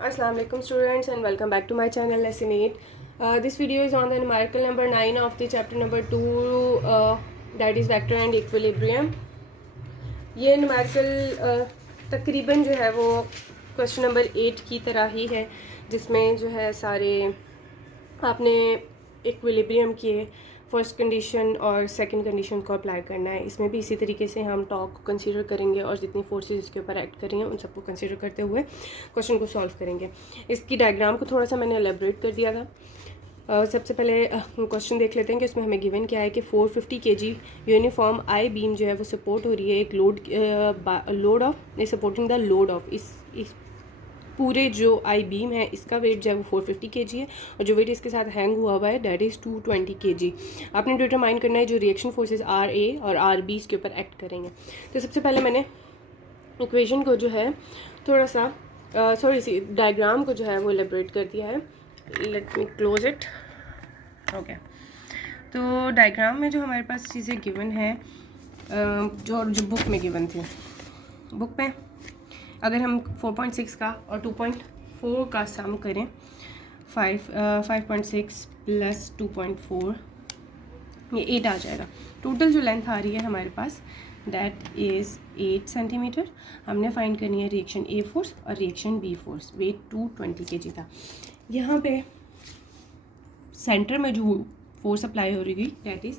Assalamu alaikum students and welcome back to my channel lesson 8. This video is on the numerical number 9 of the chapter number 2 that is vector and equilibrium. ये numerical तकरीबन जो है वो question number 8 की तरह ही है, जिसमें जो है सारे आपने इक्विलिब्रियम किए फर्स्ट कंडीशन और सेकंड कंडीशन को अप्लाई करना है. इसमें भी इसी तरीके से हम टॉर्क को कंसीडर करेंगे और जितनी फोर्सेस इसके ऊपर एक्ट करेंगे उन सबको कंसीडर करते हुए क्वेश्चन को सॉल्व करेंगे. इसकी डायग्राम को थोड़ा सा मैंने एलेबरेट कर दिया था. सबसे पहले क्वेश्चन देख लेते हैं कि उसमें हमें गिवन क्या है कि 450 kg यूनिफॉर्म आई बीम जो है वो सपोर्ट हो रही है एक load of supporting the load of इस पूरे जो आई बीम है इसका वेट जो है वो 450 kg है और जो वेट इसके साथ हैंग हुआ हुआ है डैट इज़ 220 kg. आपने डिटरमाइन करना है जो रिएक्शन फोर्सेस आर ए और आर बी इसके ऊपर एक्ट करेंगे. तो सबसे पहले मैंने इक्वेशन को जो है थोड़ा सा सी डायग्राम को जो है वो एलेबरेट कर दिया है. Let me close it. Okay, तो डायग्राम में जो हमारे पास चीज़ें गिवन है जो बुक में गिवन थी, बुक में अगर हम 4.6 का और 2.4 का सम करें 5.6 प्लस 2.4 ये 8 आ जाएगा. टोटल जो लेंथ आ रही है हमारे पास दैट इज़ 8 सेंटीमीटर. हमने फाइंड करनी है रिएक्शन ए फोर्स और reaction B force. Weight 220 kg था. यहाँ पे सेंटर में जो फोर्स अप्लाई हो रही दैट इज़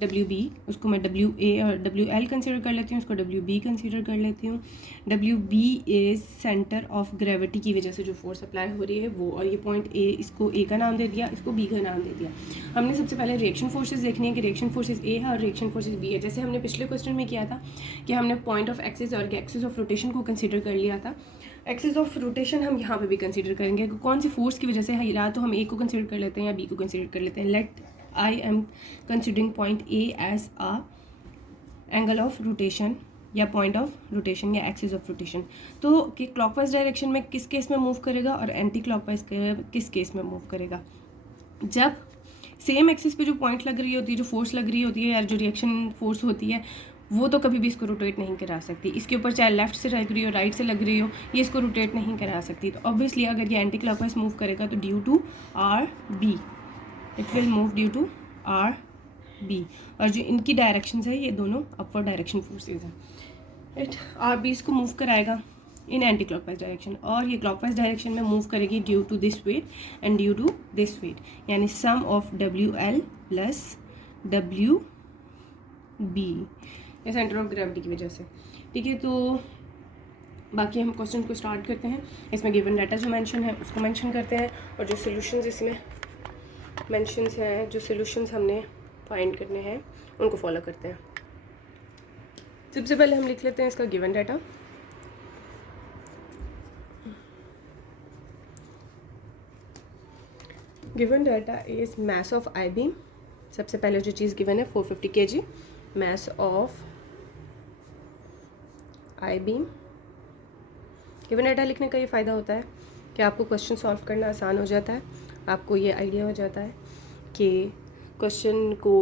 WB, उसको मैं WA और WL कंसीडर कर लेती हूँ, उसको WB कंसीडर कर लेती हूँ. WB is centre of gravity की वजह से जो फोर्स अप्लाई हो रही है वो, और ये पॉइंट A इसको A का नाम दे दिया, इसको B का नाम दे दिया. हमने सबसे पहले रिएक्शन फोर्सेस देखनी है कि रिएक्शन फोर्सेस A है और रिएक्शन फोर्सेस B है. जैसे हमने पिछले क्वेश्चन में किया था कि हमने पॉइंट ऑफ एक्सिस और एक्सिस ऑफ रोटेशन को कंसिडर कर लिया था. एक्सिस ऑफ रोटेशन हम यहाँ पे भी कंसिडर करेंगे कौन सी फोर्स की वजह से है, या तो हम A को कंसिडर कर लेते हैं या B को कंसिडर कर लेते हैं. Let I am considering point A as a angle of rotation या point of rotation या axis of rotation. तो कि clockwise direction में किस केस में मूव करेगा और एंटी क्लॉकवाइज किस केस में मूव करेगा. जब सेम एक्सिस पे जो पॉइंट लग रही होती है, जो फोर्स लग रही होती है या जो रिएक्शन फोर्स होती है, वो तो कभी भी इसको रोटेट नहीं करा सकती. इसके ऊपर चाहे लेफ्ट से लग रही हो राइट से लग रही हो, ये इसको रोटेट नहीं करा सकती. तो ऑब्वियसली अगर ये एंटी क्लॉकवाइज मूव करेगा तो due to R B it will move due to R B. और जो इनकी डायरेक्शंस है ये दोनों अपवर्ड डायरेक्शन फोर्सेज हैं. राइट, आर बी इसको मूव कराएगा इन एंटी क्लॉकवाइज डायरेक्शन और ये क्लॉकवाइज डायरेक्शन में मूव करेगी due to this weight and due to this weight, यानी sum of WL plus WB ये सेंटर ऑफ ग्रेविटी की वजह से. ठीक है, तो बाकी हम क्वेश्चन को स्टार्ट करते हैं. इसमें गिवन डाटा जो मेंशन है उसको मेंशन करते हैं और जो सॉल्यूशंस इसमें मेंशंस हैं, जो सॉल्यूशंस हमने फाइंड करने हैं उनको फॉलो करते हैं. सबसे पहले हम लिख लेते हैं इसका given data. Given data is mass of I beam. सबसे पहले जो चीज़ गिवन है 450 kg mass of I beam. Given data लिखने का ये फ़ायदा होता है कि आपको क्वेश्चन सॉल्व करना आसान हो जाता है. आपको ये आइडिया हो जाता है कि क्वेश्चन को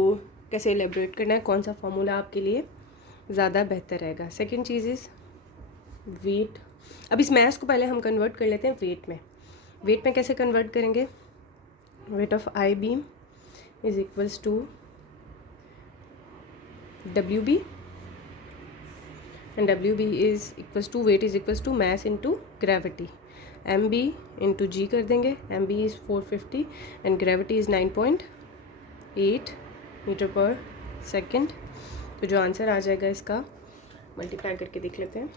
कैसे एलेबरेट करना है, कौन सा फॉर्मूला आपके लिए ज़्यादा बेहतर रहेगा. सेकंड चीज़ इज़ वेट. अब इस मैथ्स को पहले हम कन्वर्ट कर लेते हैं वेट में. वेट में कैसे कन्वर्ट करेंगे? Weight of I beam is equals to WB and WB is equals to weight is equals to mass into gravity. MB into G कर देंगे. MB is 450 and gravity is 9.8 metre per second. तो जो answer आ जाएगा इसका multiply करके देख लेते हैं.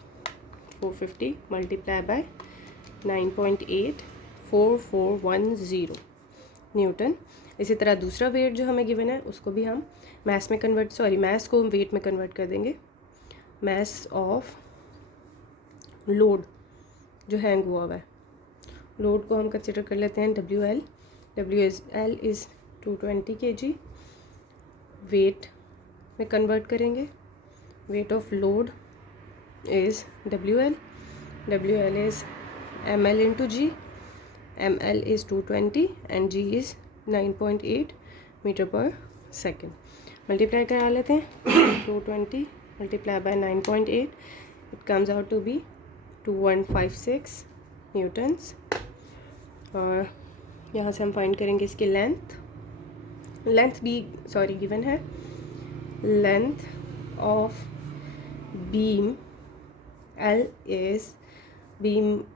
450 मल्टीप्लाई बाय 9.8 4410 न्यूटन. इसी तरह दूसरा वेट जो हमें गिवन है उसको भी हम मैस को वेट में कन्वर्ट कर देंगे. मैस ऑफ लोड जो हैंग हुआ हुआ है, लोड को हम कंसिडर कर लेते हैं WL. WL is 220 kg. Weight में कन्वर्ट करेंगे. Weight of load is WL. WL is ML into G. ML is 220 and G is 9.8 metre per second. Multiply करा लेते हैं. 220 multiply by 9.8 it comes out to be 2156 newtons और यहाँ से हम find करेंगे इसकी लेंथ भी गिवन है। Length of beam L is beam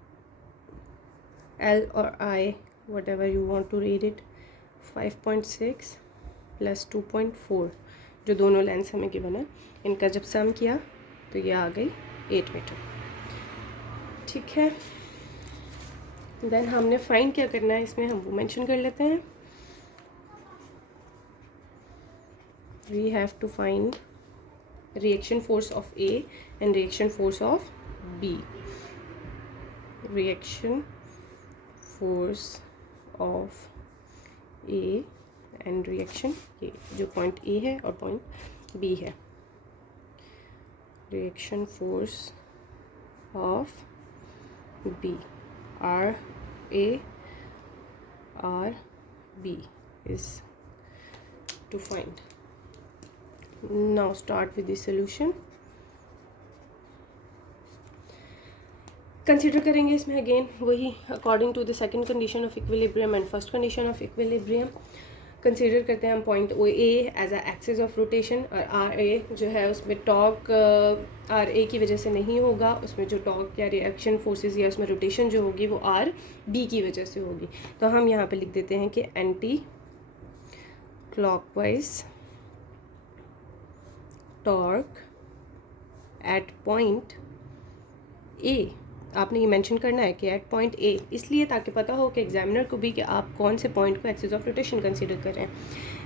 L or I, whatever you want to read it, 5.6 plus 2.4, जो दोनों लेंस हमें गिवन है, इनका जब सम किया तो ये आ गई 8 मीटर। ठीक है, देन हमने फाइंड क्या करना है इसमें, हम वो मेंशन कर लेते हैं। We have to find reaction force of A and reaction force of B. Reaction force of A and reaction A, जो point A है और point B है। Reaction force of B, R A R B is to find. Now start with the solution. Consider करेंगे इसमें again वही according to the second condition of equilibrium and first condition of equilibrium. Consider करते हैं हम point O A as a axis of rotation, और R A जो है उसमें टॉर्क आर ए की वजह से नहीं होगा, उसमें जो टॉर्क या रिएक्शन फोर्सेस या उसमें रोटेशन जो होगी वो आर बी की वजह से होगी। तो हम यहाँ पे लिख देते हैं कि anti clockwise torque eight point A, आपने ये मेंशन करना है कि एट पॉइंट ए, इसलिए ताकि पता हो कि एग्जामिनर को भी कि आप कौन से पॉइंट को एक्सिस ऑफ रोटेशन कंसीडर कर रहे हैं,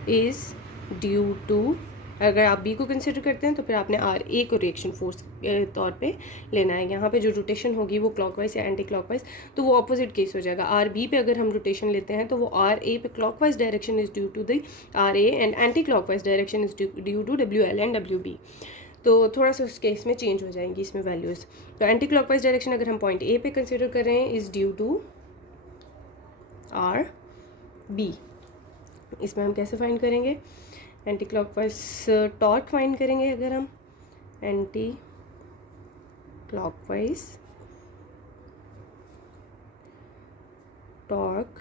इज़ ड्यू टू, अगर आप बी को कंसीडर करते हैं तो फिर आपने आर ए को रिएक्शन फोर्स के तौर पे लेना है। यहाँ पे जो रोटेशन होगी वो क्लॉकवाइज या एंटी क्लॉकवाइज, तो वो ऑपोजिट केस हो जाएगा। आर बी पे अगर हम रोटेशन लेते हैं तो वो आर ए पे clockwise direction is due to the R A and anti clockwise direction is due to W L and W B. तो थोड़ा सा उस केस में चेंज हो जाएंगी इसमें वैल्यूज़। तो एंटी क्लॉकवाइज डायरेक्शन अगर हम पॉइंट ए पे कंसीडर कर रहे हैं is due to R B. इसमें हम कैसे फाइंड करेंगे, एंटी क्लॉकवाइज टॉर्क फाइंड करेंगे। अगर हम anti clockwise torque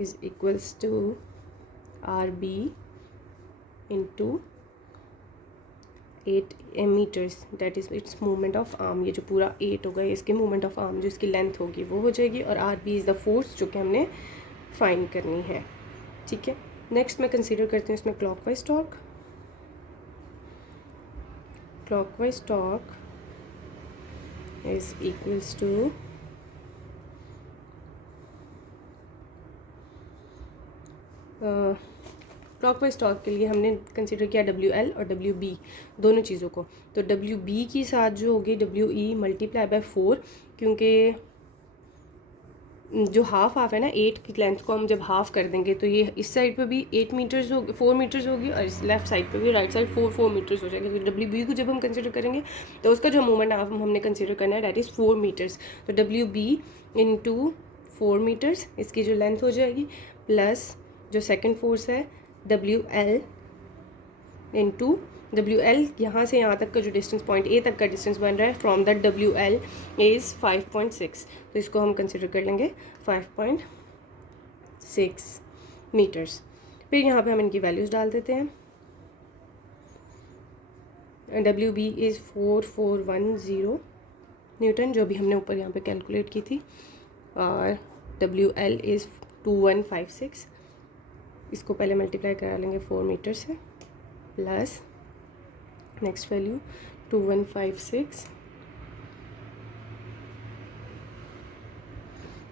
is equals to R B into 8 meters, that is its movement of arm. ये जो पूरा 8 होगा इसकी मूवमेंट ऑफ आर्म जो इसकी लेंथ होगी वो हो जाएगी, और R B is the force जो कि हमने फाइंड करनी है। ठीक है, नेक्स्ट मैं कंसीडर करती हूँ इसमें clockwise torque. Clockwise torque is equals to clockwise torque के लिए हमने कंसीडर किया डब्ल्यू एल और डब्ल्यू बी दोनों चीज़ों को। तो डब्ल्यू बी की साथ जो होगी डब्ल्यू ई मल्टीप्लाई बाय 4, क्योंकि जो हाफ है ना 8 की लेंथ को हम जब हाफ कर देंगे तो ये इस साइड पे भी 8 मीटर्स होगी, 4 मीटर्स होगी, और इस लेफ्ट साइड पे भी राइट साइड 4 मीटर्स हो जाएगी। तो डब्ल्यू बी को जब हम कंसीडर करेंगे तो उसका जो मूवमेंट हमने कंसीडर करना है दैट इज़ 4 मीटर्स। तो डब्ल्यू बी इंटू 4 मीटर्स इसकी जो लेंथ हो जाएगी, प्लस जो सेकेंड फोर्स है W L into W L, यहाँ से यहाँ तक का जो डिस्टेंस पॉइंट ए तक का डिस्टेंस बन रहा है from that W L is 5.6, तो इसको हम कंसिडर कर लेंगे 5.6 मीटर्स। फिर यहाँ पे हम इनकी वैल्यूज़ डाल देते हैं। डब्ल्यू बी इज़ 4410 न्यूटन, जो भी हमने ऊपर यहाँ पे कैलकुलेट की थी, और डब्ल्यू एल इज़ 2156, इसको पहले मल्टीप्लाई करा लेंगे 4 मीटर से, plus next value 2156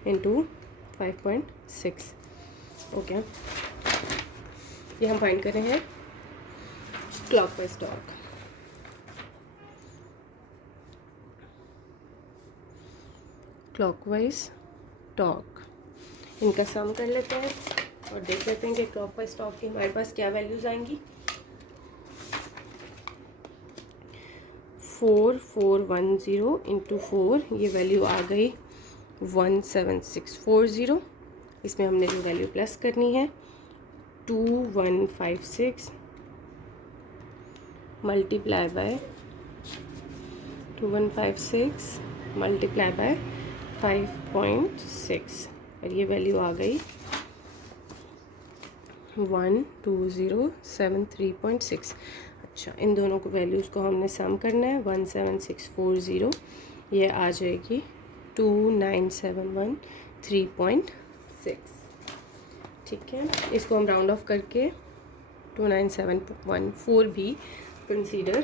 into 5.6। Okay, ये हम फाइंड कर रहे हैं क्लॉकवाइज टॉर्क। क्लॉकवाइज टॉर्क इनका सम कर लेते हैं और देख लेते हैं कि क्लॉकवाइज टॉर्क की हमारे पास क्या वैल्यूज़ आएंगी। 4410 इंटू 4, ये वैल्यू आ गई 17640। इसमें हमने जो वैल्यू प्लस करनी है 2156 मल्टीप्लाई बाय 2156 मल्टीप्लाई बाय 5.6 और ये वैल्यू आ गई 12073.6। अच्छा, इन दोनों को वैल्यूज़ को हमने सम करना है। 17640 ये आ जाएगी 29713.6। ठीक है, इसको हम राउंड ऑफ करके 29714 भी कंसीडर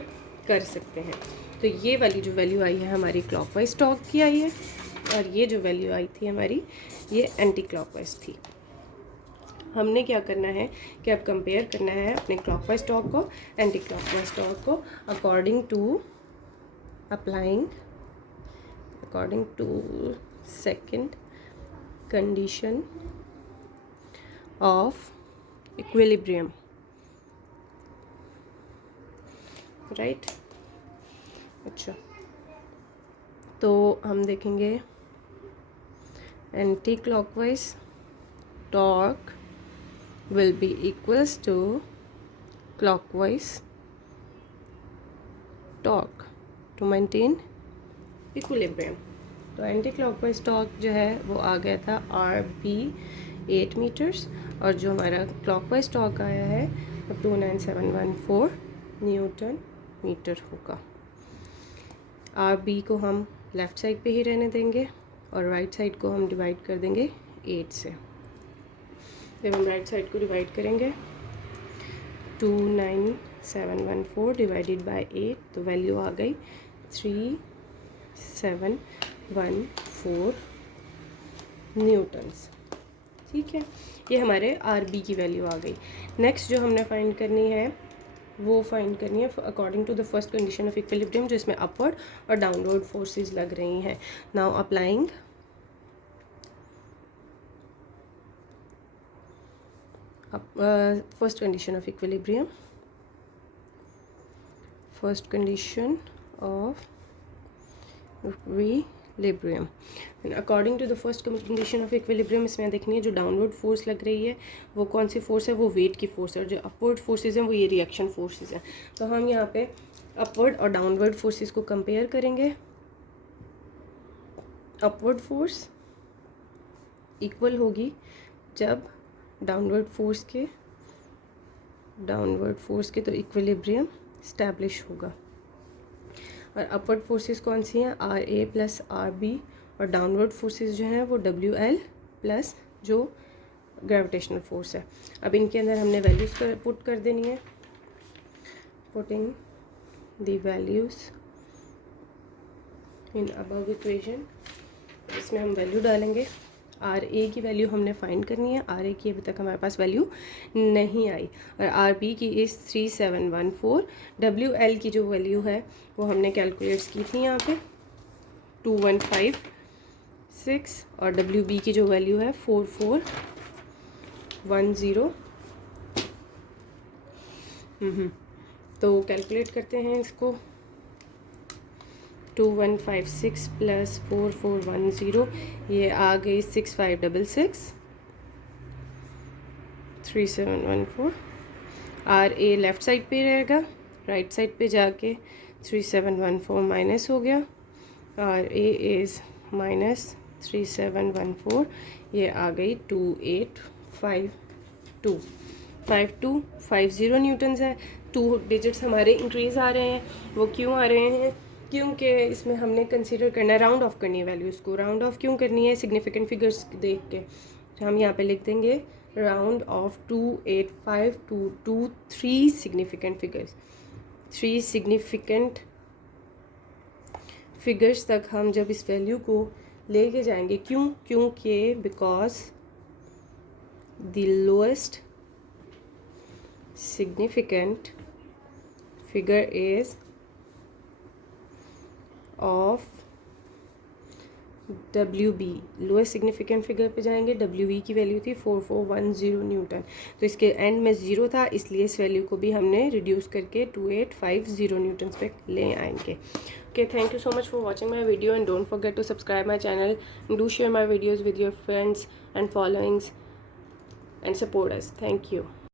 कर सकते हैं। तो ये वाली जो वैल्यू आई है हमारी क्लॉकवाइज टॉर्क की आई है और ये जो वैल्यू आई थी हमारी ये एंटी क्लॉकवाइज थी। हमने क्या करना है कि अब कंपेयर करना है अपने क्लॉकवाइज टॉर्क को एंटी क्लॉकवाइज टॉर्क को according to second condition of equilibrium, right. अच्छा, तो हम देखेंगे anti clockwise torque will be equals to clockwise torque to maintain equilibrium। तो एंटी क्लॉकवाइज टॉर्क जो है वो आ गया था RB 8 मीटर्स और जो हमारा क्लॉकवाइज टॉर्क आया है वो 29714 न्यूटन मीटर होगा। RB को हम लेफ़्ट साइड पे ही रहने देंगे और राइट साइड को हम डिवाइड कर देंगे 8 से। जब हम राइट साइड को डिवाइड करेंगे 29714 डिवाइडेड बाय 8 तो वैल्यू आ गई 3714 न्यूटन्स। ठीक है, ये हमारे RB की वैल्यू आ गई। नेक्स्ट जो हमने फाइंड करनी है वो फाइंड करनी है according to the first condition of equilibrium, जो इसमें अपवर्ड और डाउनवर्ड फोर्सेस लग रही हैं। Now applying first condition of equilibrium, first condition of equilibrium and according to the first condition of equilibrium इसमें देखनी है जो डाउनवर्ड फोर्स लग रही है वो कौन सी फोर्स है, वो वेट की फोर्स है, और जो अपवर्ड फोर्सेस हैं वो ये रिएक्शन फोर्सेस हैं। तो हम यहाँ पे अपवर्ड और डाउनवर्ड फोर्सेस को कंपेयर करेंगे। अपवर्ड फोर्स इक्वल होगी जब डाउनवर्ड फोर्स के तो इक्विलिब्रियम इस्टेब्लिश होगा। और अपवर्ड फोर्सेस कौन सी हैं, RA प्लस RB, और डाउनवर्ड फोर्सेस जो हैं वो WL प्लस जो ग्रेविटेशनल फोर्स है। अब इनके अंदर हमने वैल्यूज़ पुट कर देनी है। Putting the values in above equation, इसमें हम वैल्यू डालेंगे। RA की वैल्यू हमने फाइंड करनी है। RA की अभी तक हमारे पास वैल्यू नहीं आई और RB की इस 3714। WL की जो वैल्यू है वो हमने कैलकुलेट्स की थी यहाँ पे 2156 और WB की जो वैल्यू है 4410। तो कैलकुलेट करते हैं इसको। 2156 प्लस 4410 ये आ गई 6566 3714। RA लेफ़्ट साइड पे रहेगा, राइट साइड पे जाके 3714 माइनस हो गया। RA इज़ माइनस 3714, ये आ गई 2852 न्यूटन्स है। 2 डिजिट्स हमारे इंक्रीज़ आ रहे हैं। वो क्यों आ रहे हैं, क्योंकि इसमें हमने कंसीडर करना है, राउंड ऑफ करनी है वैल्यूज़ को। राउंड ऑफ क्यों करनी है, सिग्निफिकेंट फिगर्स देख के। तो हम यहाँ पे लिख देंगे round off 285 to 3 significant figures. 3 significant figures तक हम जब इस वैल्यू को लेके जाएंगे, क्योंकि because the lowest significant figure is of WB। Lowest significant figure पे जाएंगे, WB की वैल्यू थी 4410 न्यूटन। तो इसके एंड में 0 था, इसलिए इस वैल्यू को भी हमने रिड्यूस करके 2850 न्यूटन पे ले आएंगे। Okay, thank you so much for watching my video and don't forget to subscribe my channel, do share my videos with your friends and followings and support us. Thank you.